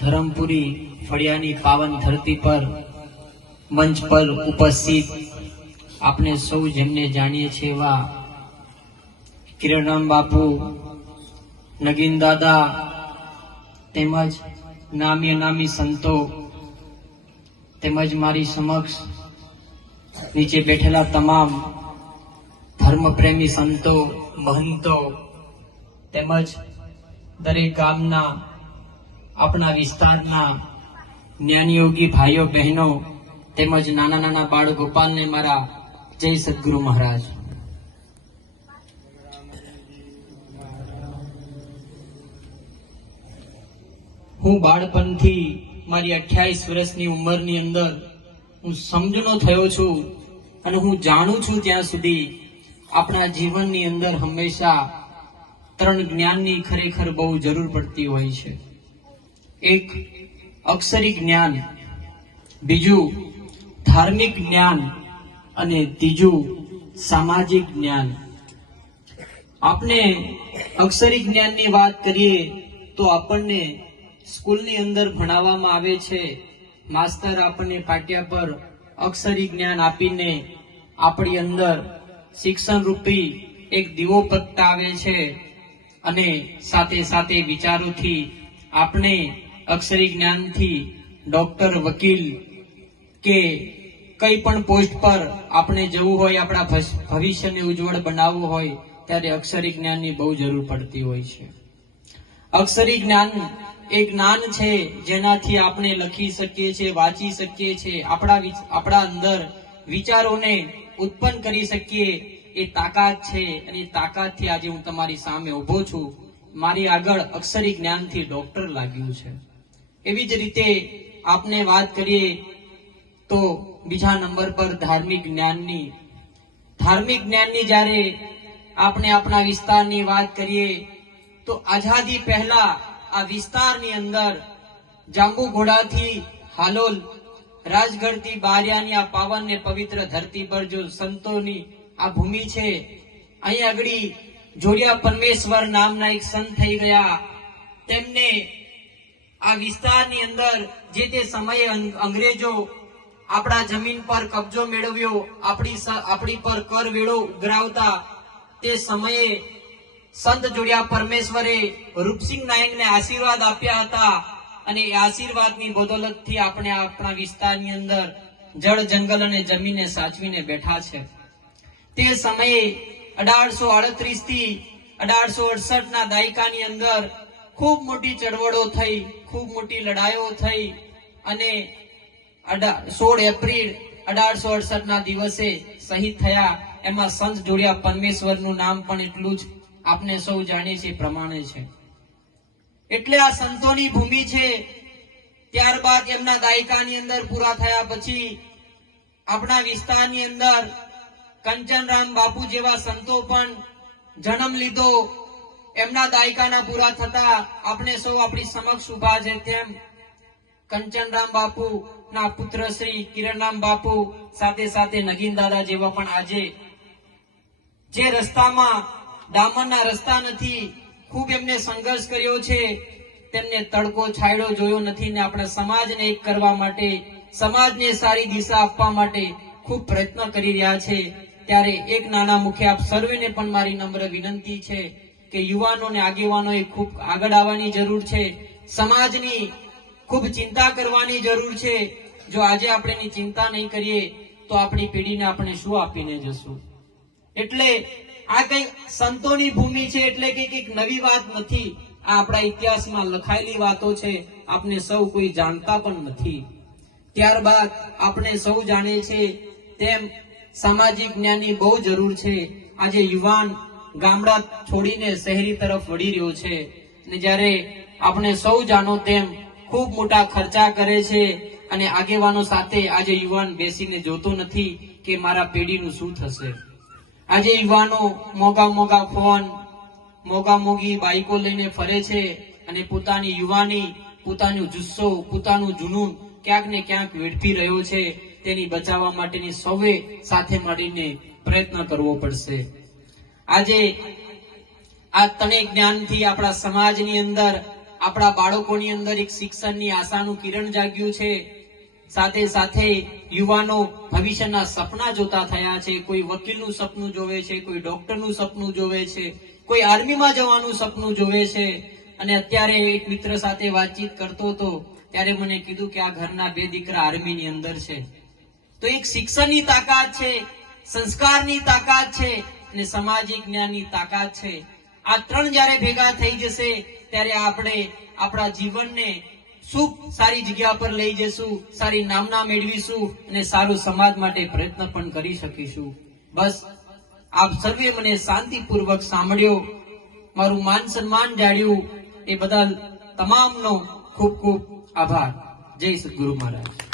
ધરમપુરી ફળિયાની પાવન ધરતી પર મંચ પર ઉપસ્થિત આપણે સૌ જેમને જાણીએ છીએ એવા કિરણરામ બાપુ, નગીન દાદા તેમજ નામી અનામી સંતો તેમજ મારી સમક્ષ નીચે બેઠેલા તમામ ધર્મપ્રેમી સંતો, મહંતો તેમજ દરેક ગામના આપણા વિસ્તારના જ્ઞાનયોગી ભાઈઓ બહેનો તેમજ નાના નાના બાળ ગોપાલને મારા જય સદગુરુ મહારાજ. હું બાળપણથી મારી 28 વર્ષની ઉંમરની અંદર હું સમજણો થયો છું અને હું જાણું છું ત્યાં સુધી આપણા જીવનની અંદર હંમેશા 3 જ્ઞાનની ખરેખર બહુ જરૂર પડતી હોય છે. એક અક્ષરી જ્ઞાન, બીજું ધાર્મિક જ્ઞાન અને ત્રીજું સામાજિક જ્ઞાન. આપણે અક્ષરી જ્ઞાનની વાત કરીએ તો આપણને સ્કૂલની અંદર ભણાવવામાં આવે છે. માસ્તર આપણને પાટિયા પર અક્ષરી જ્ઞાન આપીને આપણી અંદર શિક્ષણ રૂપી એક દીવો પ્રગટાવે છે અને સાથે સાથે વિચારોથી આપણે અક્ષરી જ્ઞાનથી ડોક્ટર, વકીલ કે કઈ પણ પોસ્ટ પર આપણે જવું હોય, આપણા ભવિષ્યને ઉજ્જવળ બનાવવું હોય ત્યારે અક્ષરી જ્ઞાનની બહુ જરૂર પડતી હોય છે. અક્ષરી જ્ઞાન એ જ્ઞાન છે જેનાથી આપણે લખી શકીએ છીએ, વાંચી શકીએ છીએ, આપણા અંદર વિચારોને ઉત્પન્ન કરી શકીએ. એ તાકાત છે અને એ તાકાતથી આજે હું તમારી સામે ઉભો છું. મારી આગળ અક્ષરી જ્ઞાનથી ડોક્ટર લાગ્યું છે. એવી જ રીતે આપણે વાત કરીએ તો બીજા નંબર પર ધાર્મિક જ્ઞાનની. ધાર્મિક જ્ઞાનની જ્યારે આપણે આપણા વિસ્તારની વાત કરીએ તો આઝાદી પહેલા આ વિસ્તારની અંદર જાંબુઘોડાથી હાલોલ, રાજગઢથી બારિયાની આ પાવન ને પવિત્ર ધરતી પર જો સંતોની આ ભૂમિ છે, અહીં આગળ જોડિયા પરમેશ્વર નામના એક સંત થઈ ગયા. તેમને આ વિસ્તારની અંદર જે તે સમયે અંગ્રેજો આપણા જમીન પર કબજો મેળવ્યો, આપણી પર કરવેળો ઉઘરાવતા તે સમયે સંત જોડિયા પરમેશ્વરે રૂપસિંહ નાયકને આશીર્વાદ આપ્યા હતા અને એ આશીર્વાદની બદોલતથી આપણે આપણા વિસ્તારની અંદર જળ, જંગલ અને જમીનને સાચવીને બેઠા છે. તે સમયે 1838 થી 1868 ના દાયકાની અંદર ખૂબ મોટી ચળવળો થઈ, ખૂબ મોટી લડાઈઓ થઈ અને 16 એપ્રિલ 1868 ના દિવસે શહીદ થયા. એમાં સંત જોડિયા પરમેશ્વરનું નામ પણ એટલું જ આપણે સૌ જાણીએ છીએ પ્રમાણે છે. એટલે આ સંતોની ભૂમિ છે. ત્યારબાદ એમના દાયકાની અંદર પૂરા થયા પછી આપણા વિસ્તારની અંદર કંચનરામ બાપુ જેવા સંતો પણ જન્મ લીધો. એમના દાયકાના પૂરા થતા આપણે સૌ આપણી સમક્ષ ઉભા છે તેમ કંચનરામ બાપુ ના પુત્ર શ્રી કિરણરામ બાપુ, સાથે સાથે નગીન દાદા જેવા પણ આજે જે રસ્તામાં ડામરના રસ્તા નથી, ખૂબ એમને સંઘર્ષ કર્યો છે, તેમને તડકો છાંયડો જોયો નથી ને આપણા સમાજને એક કરવા માટે, સમાજને સારી દિશા આપવા માટે ખૂબ પ્રયત્ન કરી રહ્યા છે. ત્યારે એક નાના મુખ્ય આપ સર્વેને પણ મારી નમ્ર વિનંતી છે કે યુવાનોને, આગેવાનોએ ખૂબ આગળ આવવાની જરૂર છે. સમાજની ખૂબ ચિંતા કરવાની જરૂર છે. જો આજે આપણે એની ચિંતા નહીં કરીએ તો આપણી પેઢીને આપણે શું આપીને જશું? એટલે આ કઈ સંતોની ભૂમિ છે એટલે કે કઈક નવી વાત નથી. આ આપણા ઇતિહાસમાં લખાયેલી વાતો છે, આપણે સૌ કોઈ જાણતા પણ નથી. ત્યારબાદ આપણે સૌ જાણીએ છીએ તેમ સામાજિક જ્ઞાનની બહુ જરૂર છે. આજે યુવાન ગામડા છોડીને શહેરી તરફ વળી રહ્યો છે અને જ્યારે આપણે સૌ જાણો તેમ ખૂબ મોટા ખર્ચા કરે છે અને આગેવાનો સાથે આજે યુવાન બેસીને જોતો નથી કે મારા પેઢીનું શું થશે. આજે યુવાનો મોગા મોગા ફોન, મોગા મોગી બાઈકો લઈને ફરે છે અને પોતાની યુવાની, પોતાનો જુસ્સો, પોતાનું જુનૂન ક્યાંક ને ક્યાંક વેડફી રહ્યો છે. તેની બચાવવા માટેની સૌએ સાથે મળીને પ્રયત્ન કરવો પડશે. આજે આ તને જ્ઞાનથી આપણા સમાજની અંદર આપણા બાળકોની અંદર એક શિક્ષણની આશાનું કિરણ જાગ્યું છે. સાથે સાથે યુવાનો ભવિષ્યના સપના જોતા થયા છે. કોઈ વકીલનું સપનું જોવે છે, કોઈ ડોક્ટરનું સપનું જોવે છે, કોઈ આર્મીમાં જવાનું સપનું જોવે છે. અને અત્યારે એક મિત્ર સાથે વાતચીત કરતો હતો ત્યારે મને કીધું કે આ ઘરના 2 દીકરા આર્મીની અંદર છે. તો એક શિક્ષણની તાકાત છે, સંસ્કારની તાકાત છે અને સામાજિક જ્ઞાનની તાકાત છે. આ 3 જ્યારે ભેગા થઈ જશે ત્યારે આપણે આપણા જીવનને સુખ સારી જગ્યા પર લઈ જશું, સારી નામના મેળવીશું અને સારું સમાજ માટે પ્રયત્ન પણ કરી શકીશું. બસ આપ સર્વે મને શાંતિપૂર્વક સાંભળ્યો, મારું માન સન્માન જાળ્યું, એ બદલ તમામનો ખૂબ ખૂબ આભાર. જય સદગુરુ મહારાજ.